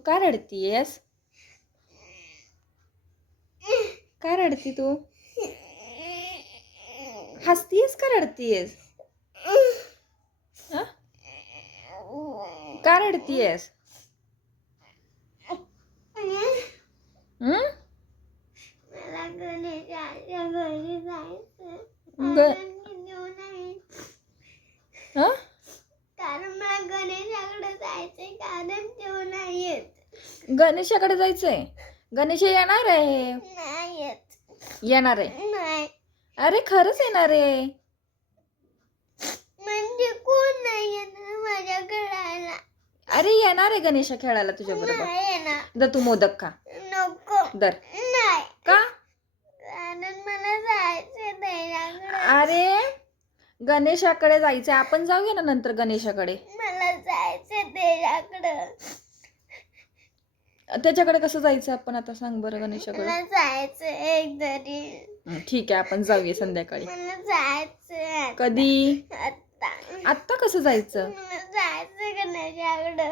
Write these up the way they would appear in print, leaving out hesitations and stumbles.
तू का रडतीयस? का रडती तू? हसतीयस का रडतीयस? हा? का रडतीयस? मला गणेशाच्या घरी जायचं. हा? कारण मला गणेशाकडे जायचंय, कारण तो नाही येत. गणेशाकडे जायचंय. गणेश येणार आहे. नाही येत. येणार आहे. नाही. अरे खरंच येणार आहे. म्हणजे कोण नाही येणार माझ्याकडे राहायला? अरे येणार आहे गणेशा खेळायला तुझ्या बरोबर. नाही येणार. दर तू मोदक खा. नको. दर. नाही. का? कारण मला जायचंय त्याच्याकडे. अरे गणेशाकडे जायचंय. आपण जाऊया ना नंतर गणेशाकडे. मला जायचंय त्याच्याकडे. त्याच्याकडे कसं जायचं आपण आता सांग बरं गणेशाकडे. मला जायचंय एकतरी. ठीक आहे आपण जाऊया संध्याकाळी. मला जायचंय. कधी? आता. आत्ता कसं जायचं? मला जायचंय गणेशाकडे.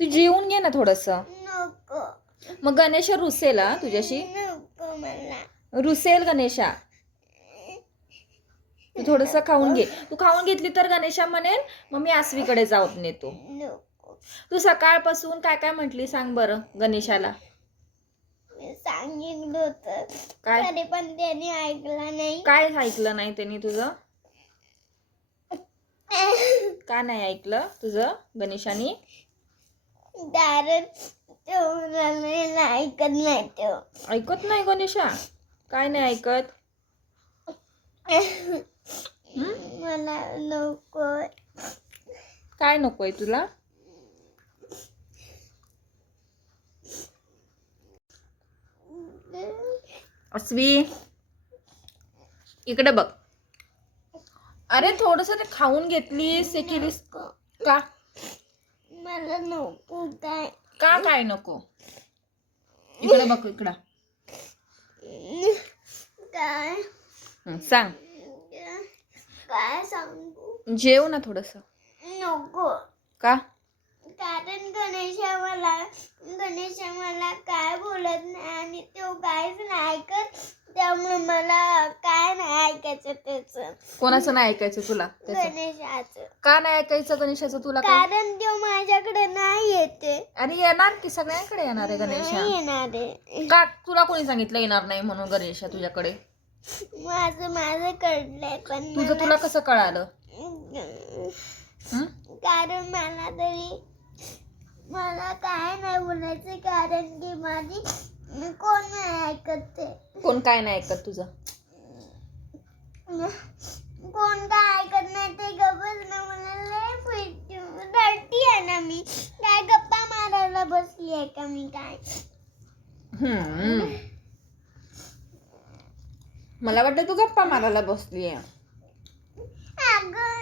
तू जेवून घे ना थोडस. नको. मग गणेशा रुसेल हा तुझ्याशी. नको मला. रुसेल गणेशा. तू थोडस खाऊन घे. तू खाऊन घेतली तर गणेशा म्हणेल मग मी आसवीकडे जाऊत नेतो. नको. तू सकाळपासून काय काय म्हटली सांग बरं गणेशाला. मी सांगितलं होतं काय? तरी पण त्याने ऐकलं नाही. काय ऐकलं नाही त्यांनी तुझं? का नाही ऐकलं तुझं गणेशानी? कारण तो मला ऐकत नाही. तो ऐकत नाही गणेशा. काय नाही ऐकत? मला नको. काय नकोय तुला? अस्वी इकडे बघ. अरे थोडस ते खाऊन घेतलीस ते केलीस का? मला नको. काय? का काय नको? इकडे बघ इकडं. काय? सांग. काय सांगू? जेव ना थोडस. नको. का? कारण गणेशा मला काय बोलत नाही आणि तो काहीच नाही ऐकत. त्यामुळे मला काय नाही ऐकायचं त्याचं. कोणाचं नाही ऐकायचं तुला? गणेशाचं. का नाही ऐकायचं गणेशाचं तुला? काय? कारण तो माझ्याकडे नाही येते. अरे येणार की सगळ्यांकडे येणार आहे गणेशा. नाही येणार आहे. का तुला कोणी सांगितलं येणार नाही म्हणून गणेशा तुझ्याकडे? माझं कळलंय पण तुझं तुला कसं कळालं? कारण मला काय नाही बोलायचं कारण की माझी कोण नाही ऐकत ते. कोण काय नाही ऐकत तुझं? कोण काय ऐकत नाही ते गप्पच ना. मला लय रडती आहे ना मी. काय गप्पा मारायला बसली आहे का मी काय? मला वाटतं तू गप्पा मारायला बसली आहे. अगं